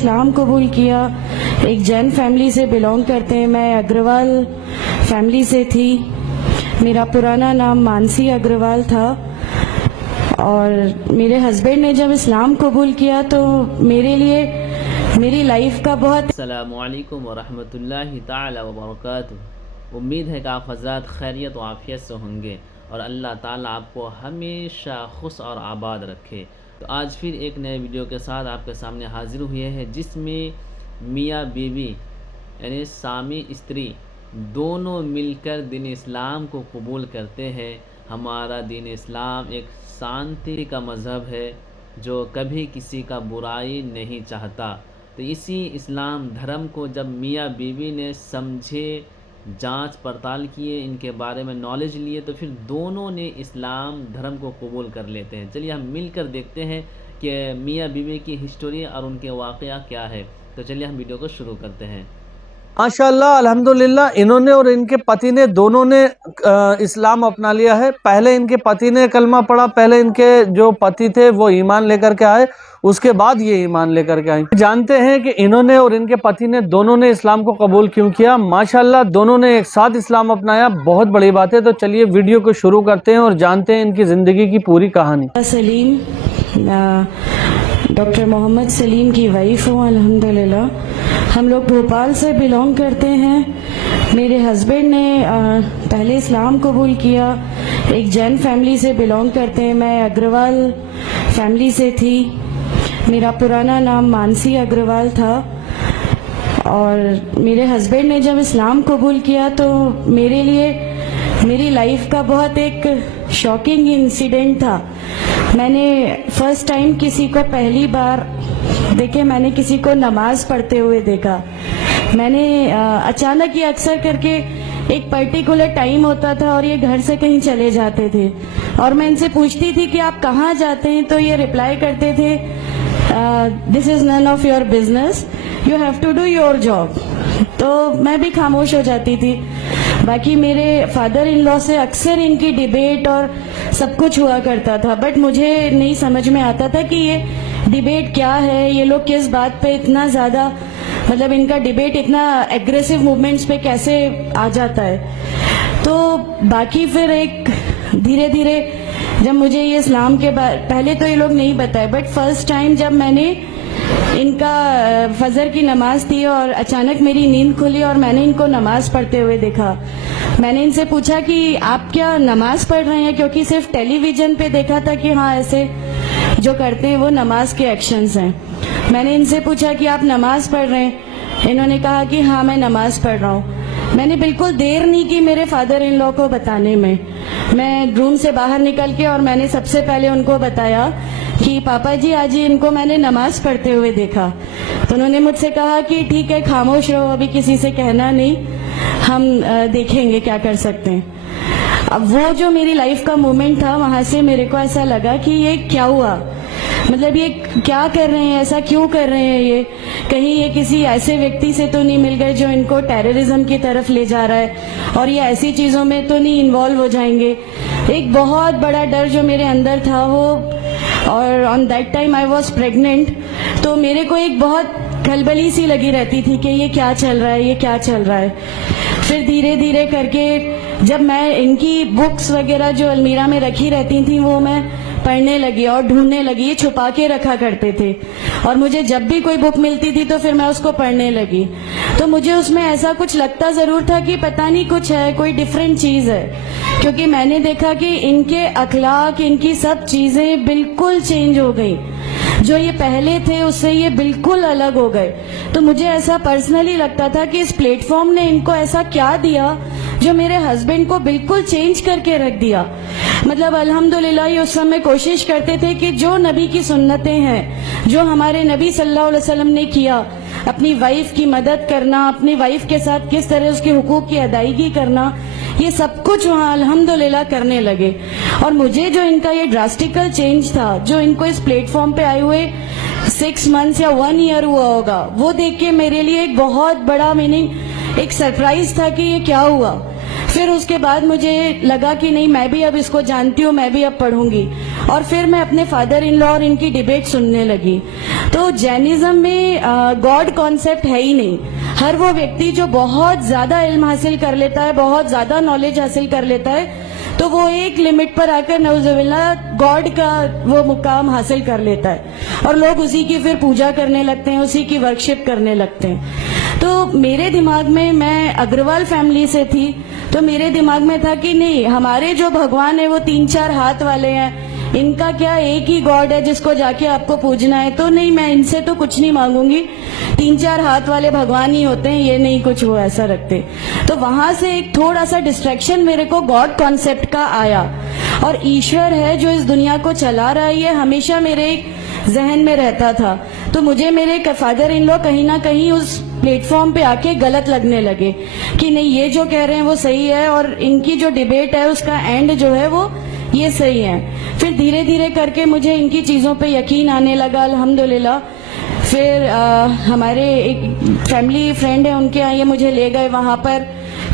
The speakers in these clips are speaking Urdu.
اسلام قبول کیا ایک جین فیملی سے بلونگ کرتے ہیں. میں اگروال فیملی سے تھی. میرا پرانا نام مانسی اگروال تھا اور میرے ہسبینڈ نے جب اسلام قبول کیا تو میرے لیے میری لائف کا بہت. السلام علیکم ورحمۃ اللہ تعالی وبرکاتہ. امید ہے کہ آپ حضرات خیریت و عافیت سے ہوں گے اور اللہ تعالیٰ آپ کو ہمیشہ خوش اور آباد رکھے. تو آج پھر ایک نئے ویڈیو کے ساتھ آپ کے سامنے حاضر ہوئے ہیں جس میں میاں بیوی یعنی سامی استری دونوں مل کر دین اسلام کو قبول کرتے ہیں. ہمارا دین اسلام ایک شانتی کا مذہب ہے جو کبھی کسی کا برائی نہیں چاہتا. تو اسی اسلام دھرم کو جب میاں بیوی نے سمجھے، جانچ پڑتال کیے، ان کے بارے میں نالج لیے تو پھر دونوں نے اسلام دھرم کو قبول کر لیتے ہیں. چلیے ہم مل کر دیکھتے ہیں کہ میاں بیوی کی ہسٹوری اور ان کے واقعہ کیا ہے. تو چلیے ہم ویڈیو کو شروع کرتے ہیں. ماشاءاللہ الحمدللہ انہوں نے اور ان کے پتی نے دونوں نے اسلام اپنا لیا ہے. پہلے ان کے پتی نے کلمہ پڑھا، پہلے ان کے جو پتی تھے وہ ایمان لے کر کے آئے، اس کے بعد یہ ایمان لے کر کے آئے. جانتے ہیں کہ انہوں نے اور ان کے پتی نے دونوں نے اسلام کو قبول کیوں کیا. ماشاءاللہ دونوں نے ایک ساتھ اسلام اپنایا، بہت بڑی بات ہے. تو چلیے ویڈیو کو شروع کرتے ہیں اور جانتے ہیں ان کی زندگی کی پوری کہانی. سلیم، ڈاکٹر محمد سلیم کی وائف ہوں الحمدللہ. ہم لوگ بھوپال سے بلونگ کرتے ہیں. میرے ہسبینڈ نے پہلے اسلام قبول کیا ایک جین فیملی سے بلونگ کرتے ہیں. میں اگروال فیملی سے تھی. میرا پرانا نام مانسی اگروال تھا اور میرے ہسبینڈ نے جب اسلام قبول کیا تو میرے لیے میری لائف کا بہت ایک شاکنگ انسیڈنٹ تھا. میں نے فرسٹ ٹائم کسی کو پہلی بار دیکھے، میں نے کسی کو نماز پڑھتے ہوئے دیکھا. میں نے اچانک یہ اکثر کر کے ایک پرٹیکولر ٹائم ہوتا تھا اور یہ گھر سے کہیں چلے جاتے تھے اور میں ان سے پوچھتی تھی کہ آپ کہاں جاتے ہیں تو یہ ریپلائی کرتے تھے this is none of your business, you have to do your job. تو میں بھی خاموش ہو جاتی تھی. باقی میرے فادر ان لا سے اکثر ان کی ڈیبیٹ اور سب کچھ ہوا کرتا تھا، بٹ مجھے نہیں سمجھ میں آتا تھا کہ یہ ڈیبیٹ کیا ہے، یہ لوگ کس بات پہ اتنا زیادہ مطلب ان کا ڈیبیٹ اتنا ایگریسو موومنٹس پہ کیسے آ جاتا ہے. تو باقی پھر ایک دھیرے دھیرے جب مجھے یہ اسلام کے پہلے تو یہ لوگ نہیں بتائے، بٹ فرسٹ ٹائم جب میں نے ان کا فجر کی نماز تھی اور اچانک میری نیند کھلی اور میں نے ان کو نماز پڑھتے ہوئے دیکھا. میں نے ان سے پوچھا کہ آپ کیا نماز پڑھ رہے ہیں، کیونکہ صرف ٹیلی ویژن پہ دیکھا تھا کہ ہاں ایسے جو کرتے ہیں وہ نماز کے ایکشنز ہیں. میں نے ان سے پوچھا کہ آپ نماز پڑھ رہے ہیں. انہوں نے کہا کہ ہاں میں نماز پڑھ رہا ہوں. میں نے بالکل دیر نہیں کی میرے فادر ان لا کو بتانے میں. میں روم سے باہر نکل کے اور میں نے سب سے پہلے ان کو بتایا کہ پاپا جی آج ان کو میں نے نماز پڑھتے ہوئے دیکھا. تو انہوں نے مجھ سے کہا کہ ٹھیک ہے خاموش رہو، ابھی کسی سے کہنا نہیں، ہم دیکھیں گے کیا کر سکتے ہیں. اب وہ جو میری لائف کا مومنٹ تھا وہاں سے میرے کو ایسا لگا کہ یہ کیا ہوا، مطلب یہ کیا کر رہے ہیں، ایسا کیوں کر رہے ہیں، یہ کہیں یہ کسی ایسے ویکتی سے تو نہیں مل گئے جو ان کو ٹیررزم کی طرف لے جا رہا ہے اور یہ ایسی چیزوں میں تو نہیں انوالو ہو جائیں گے. ایک بہت بڑا ڈر جو میرے اندر تھا وہ، اور on that time I was pregnant, تو میرے کو ایک بہت کھلبلی سی لگی رہتی تھی کہ یہ کیا چل رہا ہے، یہ کیا چل رہا ہے. پھر دھیرے دھیرے کر کے جب میں ان کی بکس وغیرہ جو المیرا میں رکھی رہتی تھیں وہ میں پڑھنے لگی اور ڈھونڈنے لگی. یہ چھپا کے رکھا کرتے تھے اور مجھے جب بھی کوئی بک ملتی تھی تو پھر میں اس کو پڑھنے لگی. تو مجھے اس میں ایسا کچھ لگتا ضرور تھا کہ پتہ نہیں کچھ ہے، کوئی ڈیفرنٹ چیز ہے، کیونکہ میں نے دیکھا کہ ان کے اخلاق، ان کی سب چیزیں بالکل چینج ہو گئی. جو یہ پہلے تھے اس سے یہ بالکل الگ ہو گئے. تو مجھے ایسا پرسنلی لگتا تھا کہ اس پلیٹ فارم نے ان کو ایسا کیا دیا جو میرے ہسبینڈ کو بالکل چینج کر کے رکھ دیا. مطلب الحمدللہ یہ اس سمے کوشش کرتے تھے کہ جو نبی کی سنتیں ہیں، جو ہمارے نبی صلی اللہ علیہ وسلم نے کیا، اپنی وائف کی مدد کرنا، اپنی وائف کے ساتھ کس طرح اس کے حقوق کی ادائیگی کرنا، یہ سب کچھ وہاں الحمدللہ کرنے لگے. اور مجھے جو ان کا یہ ڈراسٹیکل چینج تھا، جو ان کو اس پلیٹ فارم پہ آئے ہوئے 6 months یا 1 year ہوا ہوگا، وہ دیکھ کے میرے لیے ایک بہت بڑا میننگ، ایک سرپرائز تھا کہ یہ کیا ہوا. پھر اس کے بعد مجھے لگا کہ نہیں میں بھی اب اس کو جانتی ہوں, میں بھی اب پڑھوں گی, اور پھر میں اپنے فادر ان لا اور ان کی ڈیبیٹ سننے لگی. تو جینزم میں گاڈ کانسیپٹ ہے ہی نہیں. ہر وہ ویکتی جو بہت زیادہ علم حاصل کر لیتا ہے, بہت زیادہ نالج حاصل کر لیتا ہے, تو وہ ایک لمٹ پر آ کر نعوذ باللہ گاڈ کا وہ مقام حاصل کر لیتا ہے, اور لوگ اسی کی پھر پوجا کرنے لگتے ہیں, اسی کی ورشپ کرنے لگتے ہیں. تو میرے دماغ میں اگروال فیملی سے تھی, تو میرے دماغ میں تھا کہ نہیں, ہمارے جو بھگوان ہیں وہ 3-4 ہاتھ والے ہیں, ان کا کیا ایک ہی گاڈ ہے جس کو جا کے آپ کو پوجنا ہے. تو نہیں, میں ان سے تو کچھ نہیں مانگوں گی, 3-4 ہاتھ والے بھگوان ہی ہوتے ہیں, یہ نہیں کچھ وہ ایسا رکھتے. تو وہاں سے ایک تھوڑا سا ڈسٹریکشن میرے کو گاڈ کانسیپٹ کا آیا, اور ایشور ہے جو اس دنیا کو چلا رہا ہے, یہ ہمیشہ میرے ذہن میں رہتا تھا. تو مجھے میرے فادر ان لا کہیں نہ کہیں اس پلیٹ فارم پہ آ کے غلط لگنے لگے کہ نہیں, یہ جو کہہ رہے ہیں وہ صحیح ہے, اور ان کی جو ڈیبیٹ ہے اس کا اینڈ جو ہے وہ یہ صحیح ہے. پھر دھیرے دھیرے کر کے مجھے ان کی چیزوں پہ یقین آنے لگا الحمدللہ. پھر ہمارے ایک فیملی فرینڈ ہیں, ان کے آئے مجھے لے گئے وہاں پر.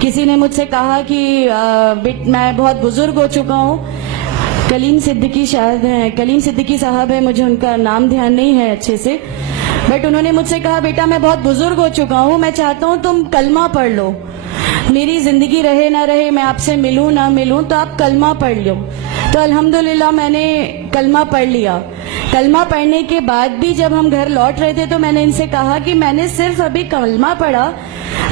کسی نے مجھ سے کہا کہ میں بہت بزرگ ہو چکا ہوں, کلیم صدیقی شاید ہیں, کلیم صدیقی صاحب ہیں, مجھے ان کا نام دھیان نہیں ہے اچھے سے, بٹ انہوں نے مجھ سے کہا بیٹا میں بہت بزرگ ہو چکا ہوں, میں چاہتا ہوں تم کلمہ پڑھ لو, میری زندگی رہے نہ رہے, میں آپ سے ملوں نہ ملوں, تو آپ کلمہ پڑھ لو. تو الحمدللہ میں نے کلمہ پڑھ لیا. کلمہ پڑھنے کے بعد بھی جب ہم گھر لوٹ رہے تھے تو میں نے ان سے کہا کہ میں نے صرف ابھی کلمہ پڑھا,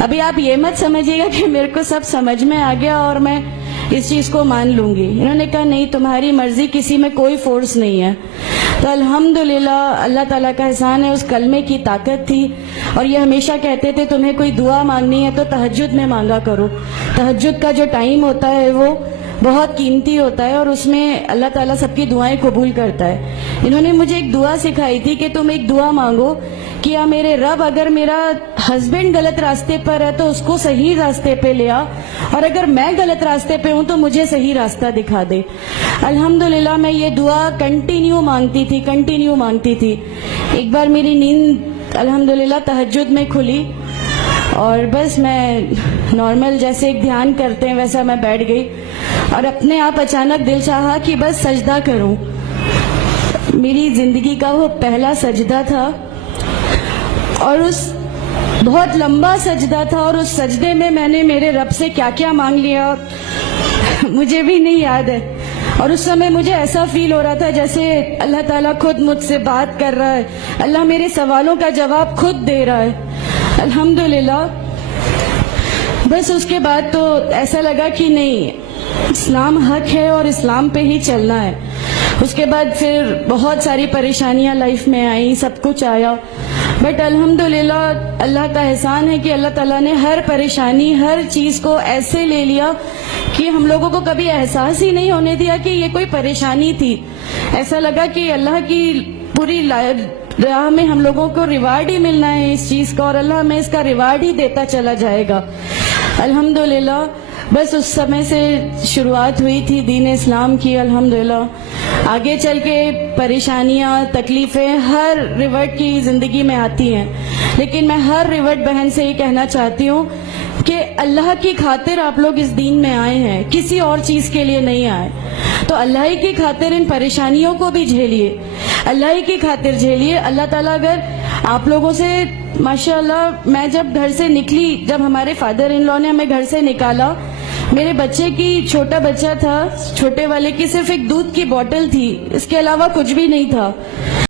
ابھی آپ یہ مت سمجھیے گا کہ میرے کو سب سمجھ میں آ گیا اور میں اس چیز کو مان لوں گی. انہوں نے کہا نہیں, تمہاری مرضی, کسی میں کوئی فورس نہیں ہے. تو الحمدللہ اللہ تعالیٰ کا احسان ہے, اس کلمے کی طاقت تھی. اور یہ ہمیشہ کہتے تھے تمہیں کوئی دعا مانگنی ہے تو تہجد میں مانگا کرو, تہجد کا جو ٹائم ہوتا ہے وہ بہت قیمتی ہوتا ہے, اور اس میں اللہ تعالیٰ سب کی دعائیں قبول کرتا ہے. انہوں نے مجھے ایک دعا سکھائی تھی کہ تم ایک دعا مانگو کہ یا میرے رب, اگر میرا ہسبینڈ غلط راستے پر ہے تو اس کو صحیح راستے پہ لے آ, اور اگر میں غلط راستے پہ ہوں تو مجھے صحیح راستہ دکھا دے. الحمدللہ میں یہ دعا کنٹینیو مانگتی تھی. ایک بار میری نیند الحمدللہ تہجد میں کھلی, اور بس میں نارمل جیسے ایک دھیان کرتے ہیں ویسا میں بیٹھ گئی, اور اپنے آپ اچانک دل چاہا کہ بس سجدہ کروں. میری زندگی کا وہ پہلا سجدہ تھا, اور اس بہت لمبا سجدہ تھا, اور اس سجدے میں نے میرے رب سے کیا کیا مانگ لیا مجھے بھی نہیں یاد ہے. اور اس سمے مجھے ایسا فیل ہو رہا تھا جیسے اللہ تعالیٰ خود مجھ سے بات کر رہا ہے, اللہ میرے سوالوں کا جواب خود دے رہا ہے. الحمدللہ. بس اس کے بعد تو ایسا لگا کہ نہیں, اسلام حق ہے اور اسلام پہ ہی چلنا ہے. اس کے بعد پھر بہت ساری پریشانیاں لائف میں آئیں, سب کچھ آیا, بٹ الحمدللہ اللہ کا احسان ہے کہ اللہ تعالیٰ نے ہر پریشانی, ہر چیز کو ایسے لے لیا کہ ہم لوگوں کو کبھی احساس ہی نہیں ہونے دیا کہ یہ کوئی پریشانی تھی. ایسا لگا کہ اللہ کی پوری راہ میں ہم لوگوں کو ریوارڈ ہی ملنا ہے اس چیز کا, اور اللہ ہمیں اس کا ریوارڈ ہی دیتا چلا جائے گا. الحمدللہ. بس اس سمے سے شروعات ہوئی تھی دین اسلام کی. الحمدللہ آگے چل کے پریشانیاں, تکلیفیں ہر ریورٹ کی زندگی میں آتی ہیں, لیکن میں ہر ریورٹ بہن سے یہ کہنا چاہتی ہوں کہ اللہ کی خاطر آپ لوگ اس دین میں آئے ہیں, کسی اور چیز کے لیے نہیں آئے. تو اللہ ہی کی خاطر ان پریشانیوں کو بھی جھیلیے, اللہ ہی کی خاطر جھیلیے. اللہ تعالیٰ اگر آپ لوگوں سے, ماشاءاللہ, میں جب گھر سے نکلی, جب ہمارے فادر ان لا نے ہمیں گھر سے نکالا, میرے بچے کی, چھوٹا بچہ تھا, چھوٹے والے کی صرف ایک دودھ کی بوٹل تھی, اس کے علاوہ کچھ بھی نہیں تھا.